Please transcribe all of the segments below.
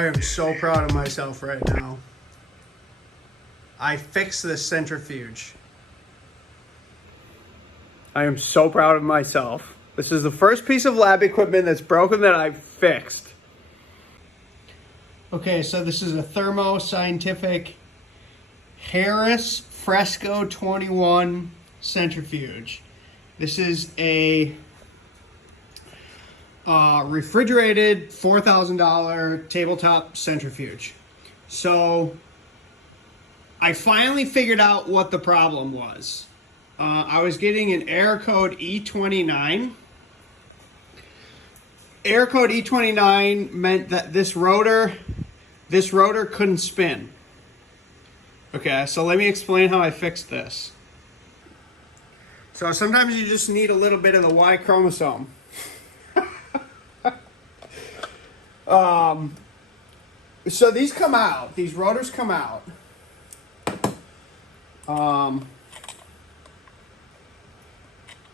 I am so proud of myself right now. I fixed this centrifuge. I am so proud of myself. This is the first piece of lab equipment that's broken that I've fixed. Okay, so this is a Thermo Scientific Hereaus Fresco 21 centrifuge. This is a refrigerated $4,000 tabletop centrifuge. So I finally figured out what the problem was. I was getting an error code E29. Error code E29 meant that this rotor couldn't spin. Okay, so let me explain how I fixed this. So sometimes you just need a little bit of the Y chromosome. So these come out. These rotors come out.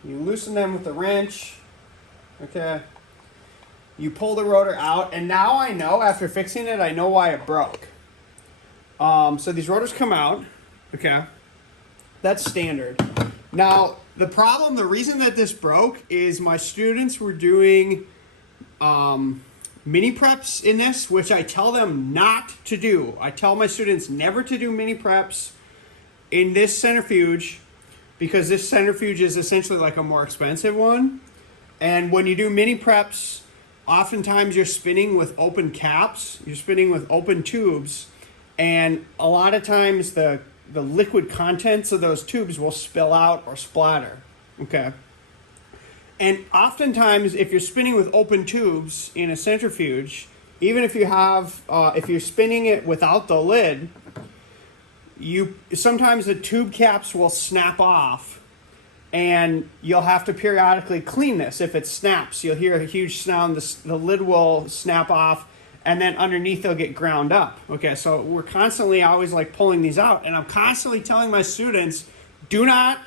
You loosen them with the wrench. Okay. You pull the rotor out, and now I know, after fixing it, I know why it broke. So these rotors come out. Okay. That's standard. Now, the reason that this broke is my students were doing mini preps in this, which I tell them not to do. I tell my students never to do mini preps in this centrifuge, because this centrifuge is essentially like a more expensive one. And when you do mini preps, oftentimes you're spinning with open caps, you're spinning with open tubes, and a lot of times the liquid contents of those tubes will spill out or splatter. Okay. And oftentimes, if you're spinning with open tubes in a centrifuge, even if you have, if you're spinning it without the lid, sometimes the tube caps will snap off, and you'll have to periodically clean this. If it snaps, you'll hear a huge sound. The lid will snap off, and then underneath they'll get ground up. Okay, so we're constantly always like pulling these out, and I'm constantly telling my students, do not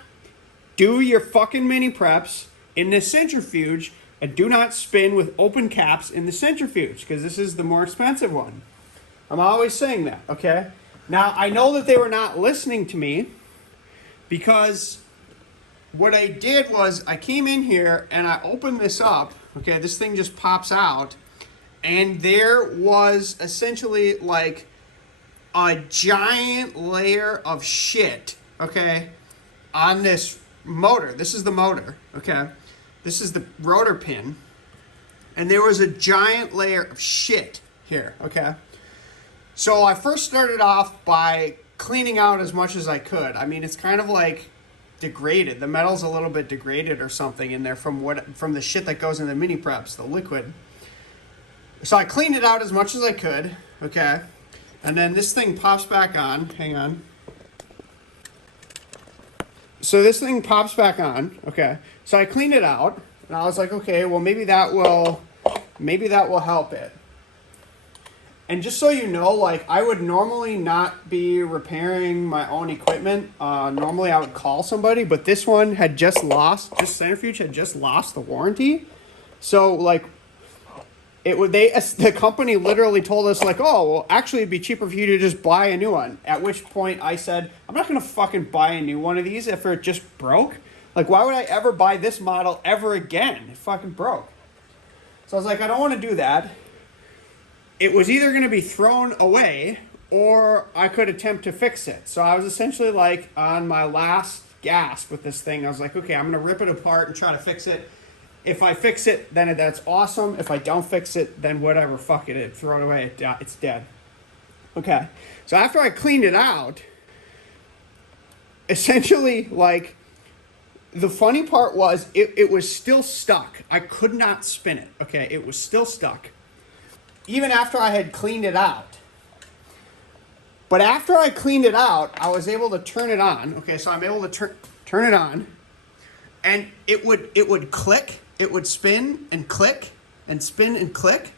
do your fucking mini preps in this centrifuge, and do not spin with open caps in the centrifuge, because this is the more expensive one. I'm always saying that, okay? Now, I know that they were not listening to me, because what I did was I came in here and I opened this up. Okay, this thing just pops out, and there was essentially like a giant layer of shit, okay, on this motor. This is the motor, okay? This is the rotor pin, and there was a giant layer of shit here, okay? So I first started off by cleaning out as much as I could. I mean, it's kind of like degraded. The metal's a little bit degraded or something in there from the shit that goes in the mini preps, the liquid. So I cleaned it out as much as I could, okay? And then this thing pops back on. Hang on. So this thing pops back on, okay? So I cleaned it out, and I was like, okay, well, maybe that will help it. And just so you know, like, I would normally not be repairing my own equipment. Normally I would call somebody, but this one had this centrifuge had just lost the warranty. So, like, the company literally told us, like, oh, well, actually it'd be cheaper for you to just buy a new one. At which point I said, I'm not going to fucking buy a new one of these if it just broke. Like, why would I ever buy this model ever again? It fucking broke. So I was like, I don't want to do that. It was either going to be thrown away or I could attempt to fix it. So I was essentially like on my last gasp with this thing. I was like, okay, I'm going to rip it apart and try to fix it. If I fix it, then that's awesome. If I don't fix it, then whatever, fuck it, throw it away, it's dead. Okay, so after I cleaned it out, essentially, like, the funny part was it was still stuck. I could not spin it, okay? It was still stuck, even after I had cleaned it out. But after I cleaned it out, I was able to turn it on. Okay, so I'm able to turn it on, and it would click. It would spin and click and spin and click.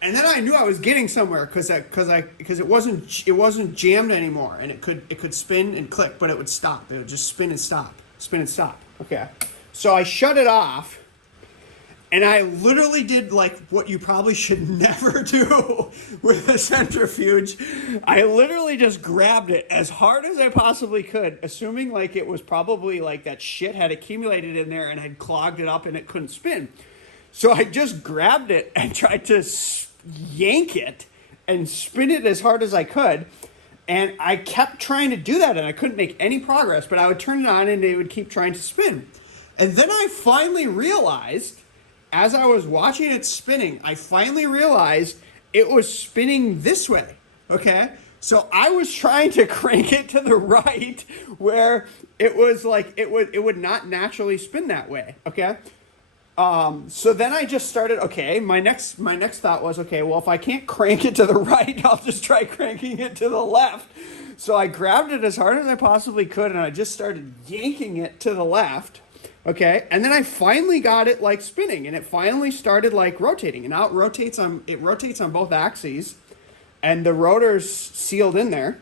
And then I knew I was getting somewhere because it wasn't jammed anymore, and it could spin and click, but it would stop. It would just spin and stop, spin and stop. Okay, so I shut it off, And I literally did like what you probably should never do with a centrifuge. I literally just grabbed it as hard as I possibly could, assuming like it was probably like that shit had accumulated in there and had clogged it up and it couldn't spin. So I just grabbed it and tried to yank it and spin it as hard as I could. And I kept trying to do that and I couldn't make any progress, but I would turn it on and it would keep trying to spin. And then I finally realized, as I was watching it spinning, I finally realized it was spinning this way, okay? So I was trying to crank it to the right where it was like, it would not naturally spin that way, okay? So then I just started, okay, my next thought was, okay, well, if I can't crank it to the right, I'll just try cranking it to the left. So I grabbed it as hard as I possibly could and I just started yanking it to the left. Okay, and then I finally got it like spinning, and it finally started like rotating, and now it rotates on both axes, and the rotor's sealed in there.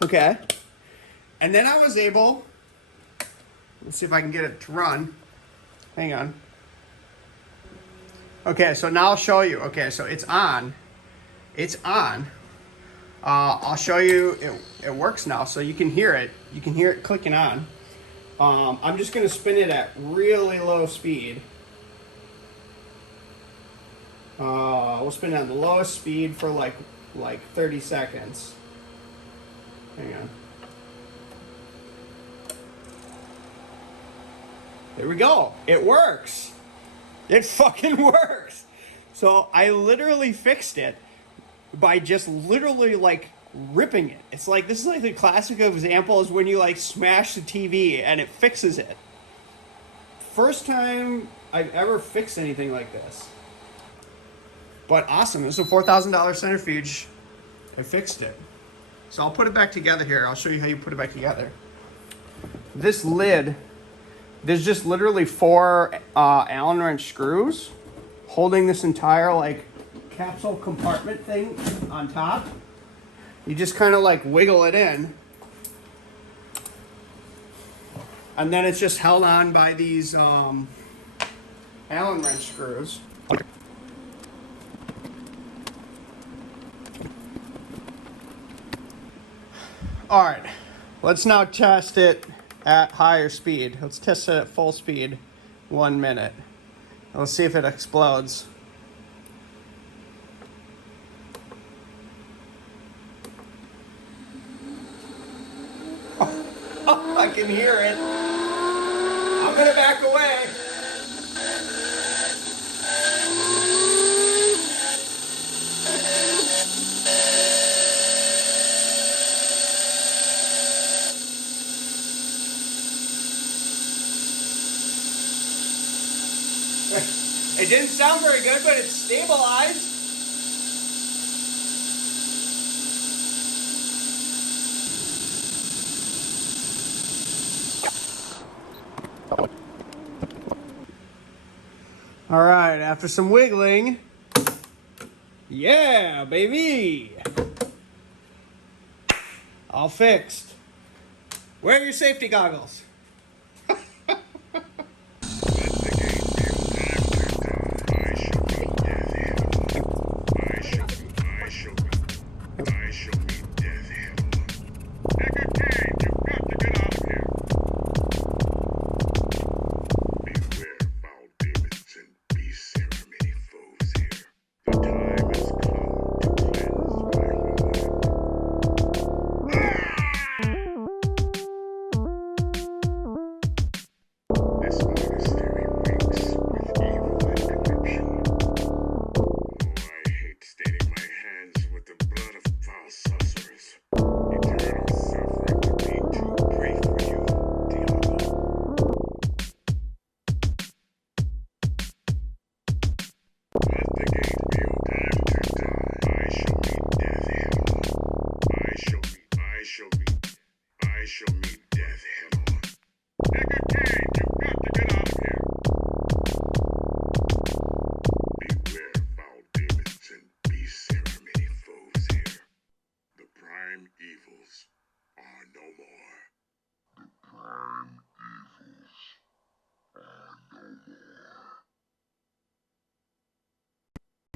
Okay, and then I was able. Let's see if I can get it to run. Hang on. Okay, so now I'll show you. Okay, so it's on. It's on. I'll show you. It works now, so you can hear it. You can hear it clicking on. I'm just going to spin it at really low speed. We'll spin it at the lowest speed for like 30 seconds. Hang on. There we go. It works. It fucking works. So I literally fixed it by just literally like ripping it. It's like, this is like the classic example is when you like smash the TV and it fixes it. First time I've ever fixed anything like this. But awesome. This is a $4,000 centrifuge. I fixed it. So I'll put it back together here. I'll show you how you put it back together. This lid, there's just literally 4 Allen wrench screws holding this entire like capsule compartment thing on top. You just kind of like wiggle it in. And then it's just held on by these Allen wrench screws. All right, let's now test it at higher speed. Let's test it at full speed, 1 minute. Let's see if it explodes. I can hear it. I'm gonna back away. It didn't sound very good, but it's stabilized. All right, after some wiggling, yeah, baby, all fixed. Wear your safety goggles. I shall meet death head on. Entertain, you've got to get out of here.